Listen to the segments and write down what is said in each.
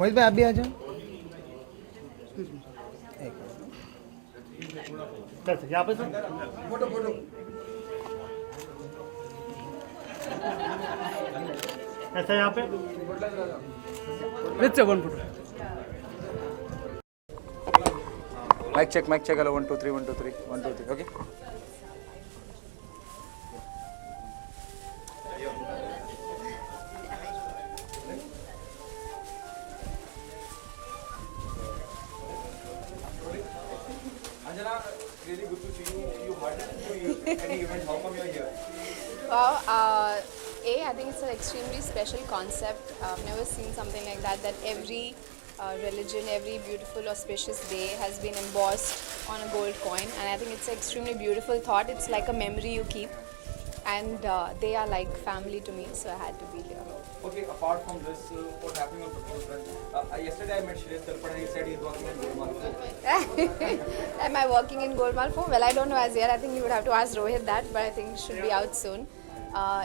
मोहित भाई आप भी आ जाओ। यहाँ पे सर फोटो फोटो ऐसा यहाँ पे let's one photo. Mic check, hello, 1 2 3 1 2 3 1 2 3, okay. Anjana, really good to see you. You hardly do any event. How come you're here? Wow, I think it's an extremely special concept. I've never seen something like that, that every religion, every beautiful auspicious day has been embossed on a gold coin. And I think it's an extremely beautiful thought. It's like a memory you keep. And they are like family to me, so I had to be here. Okay, apart from this, what's happening on football front? Yesterday I met Shreya Talpade. He said he's working in Golmaal. Am I working in Golmaal 4? Well, I don't know as yet. I think you would have to ask Rohit that, but I think it should be out soon.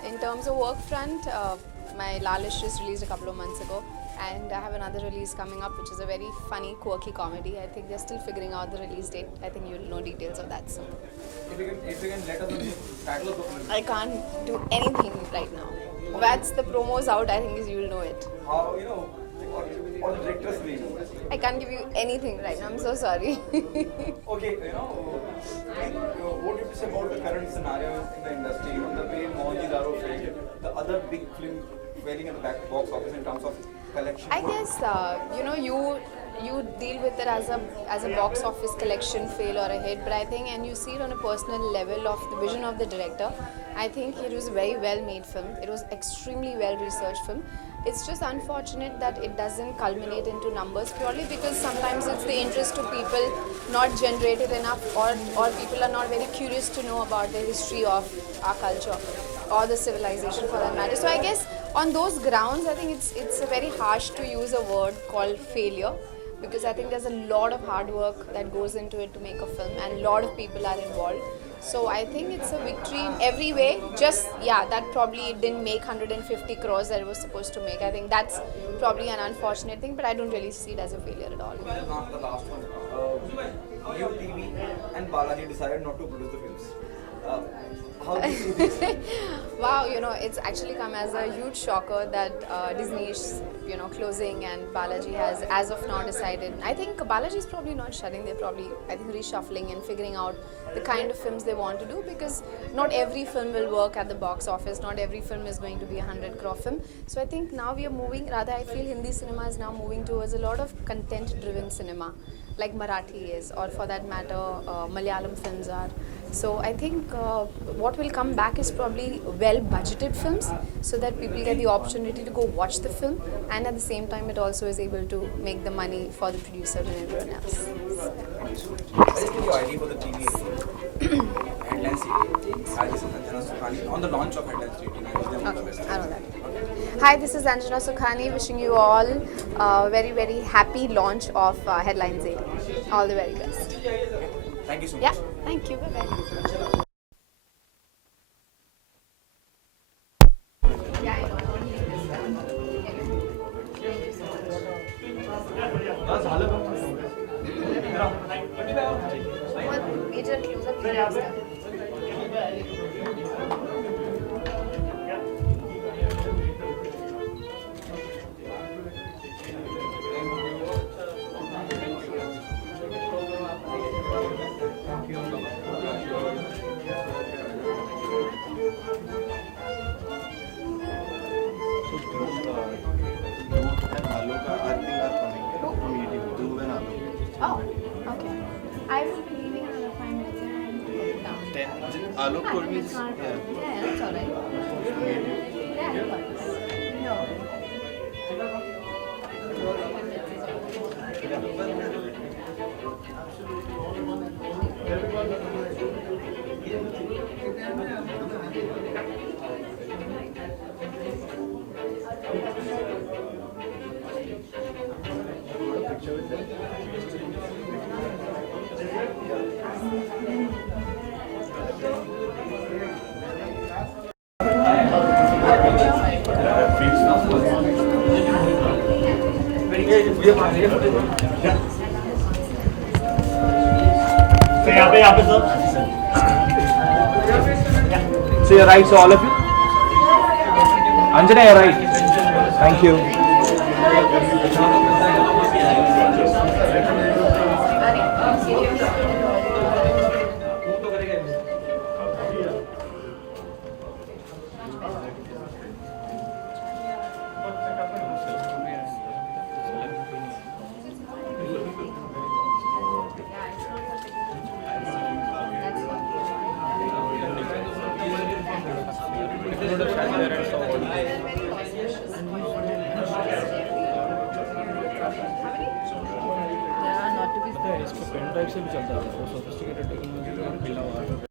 In terms of work front, my Lalish just released a couple of months ago, and I have another release coming up, which is a very funny, quirky comedy. I think they're still figuring out the release date. I think you'll know details of that soon. If you can let us know the title of the film. I can't do anything right now. Once the promo's out, I think you'll know it. How, or the director's name. I can't give you anything right now. I'm so sorry. Okay, what do you say about the current scenario in the industry? The way Mohanji-Daro failed, the other big film failing in the box office in terms of collection. I guess you deal with it as a box office collection fail or a hit, but I think, and you see it on a personal level of the vision of the director. I think it was a very well made film. It was extremely well researched film. It's just unfortunate that it doesn't culminate into numbers purely because sometimes it's the interest of people not generated enough, or people are not very curious to know about the history of our culture or the civilization for that matter. So I guess on those grounds, I think it's a very harsh to use a word called failure, because I think there's a lot of hard work that goes into it to make a film, and a lot of people are involved. So I think it's a victory in every way. Just, that probably it didn't make 150 crores that it was supposed to make. I think that's probably an unfortunate thing, but I don't really see it as a failure at all. Not the last one. You, TV and Balaji decided not to produce the films. How do you see this? Wow, it's actually come as a huge shocker that Disney is, closing, and Balaji has, as of now, decided. I think Balaji is probably not shutting. They're probably, reshuffling and figuring out the kind of films they want to do, because not every film will work at the box office. Not every film is going to be a 100 crore film. So I think now we are moving, rather I feel Hindi cinema is now moving towards a lot of content-driven cinema, like Marathi is, or for that matter, Malayalam films are. So I think what will come back is probably well-budgeted films, so that people get the opportunity to go watch the film, and at the same time it also is able to make the money for the producer and everyone else. I just need your ID for the TV. Headlines 18. Hi, this is Anjana Sukhani on the launch of Headlines 18. Okay, I know that. Hi, this is Anjana Sukhani, wishing you all a very, very happy launch of Headlines 18. All the very best. Thank you so much. Yeah, thank you. Bye-bye. Major close-up. Oh, okay. I will be leaving in another 5 minutes and I need to go down. Alok told me. Yeah, that's alright. Yeah, no worries. No. Sir यहाँ पे sir So you're right, so all of you? Anjana, you're right. Thank you. Pen drive से भी चलता है, तो sophisticated technology का मिला हुआ है।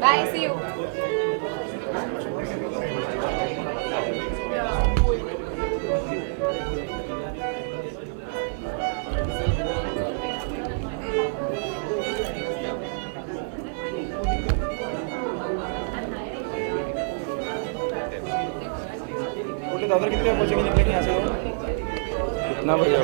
Bye, see you. दादर कितने पहुंचेंगे निकलेंगे यहाँ से? कितना बढ़िया।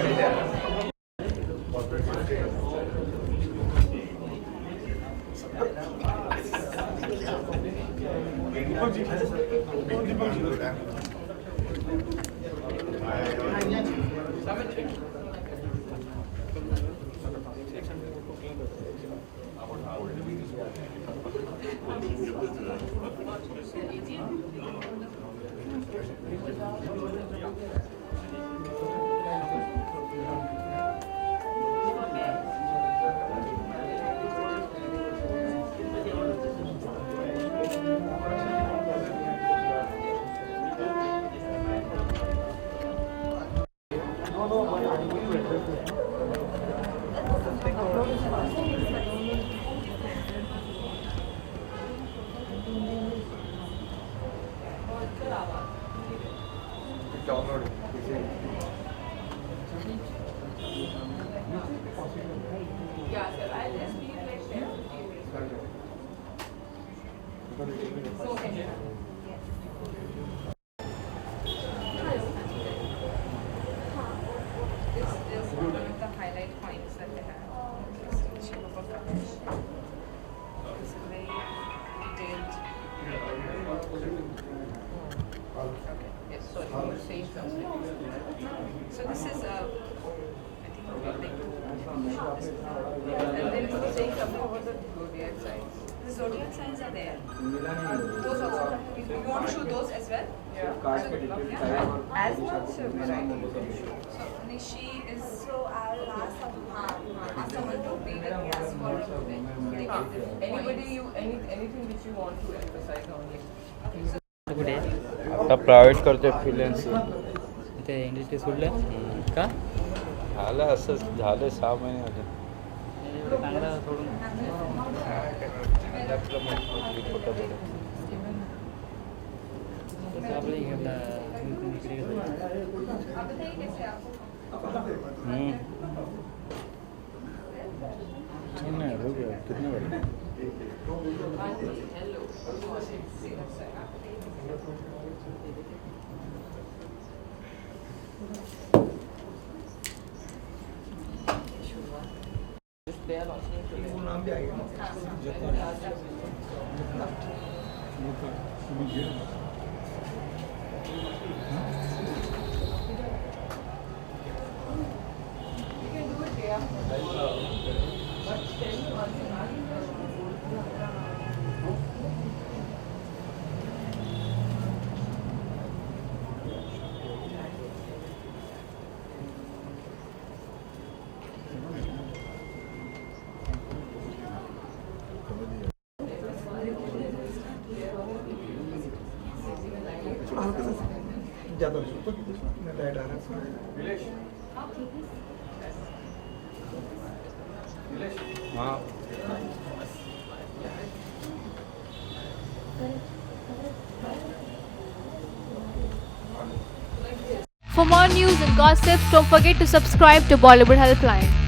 the highlight points that they have. This shape of a finish. This is very detailed. Okay. Yes. Sorry, you were saying something. So this is I think like. And then you were saying something about the zodiac signs. The zodiac signs are there. Those also. You want to show those as well? Yeah. As much variety. So Nishi is. So I'll ask someone to be with us for anything which you want to emphasize on. कुठे आता private करते फ्रिलॅन्सिंग ते industry सोडलं का झालं असंच झालं 6 महिने झाले चांगला सोडून खोटं बोलत आपलं इकडे नाही हो गया कितने बड़े ज़्यादा मैं लाइट आ रहा हाँ For more news and gossip, don't forget to subscribe to Bollywood Helpline.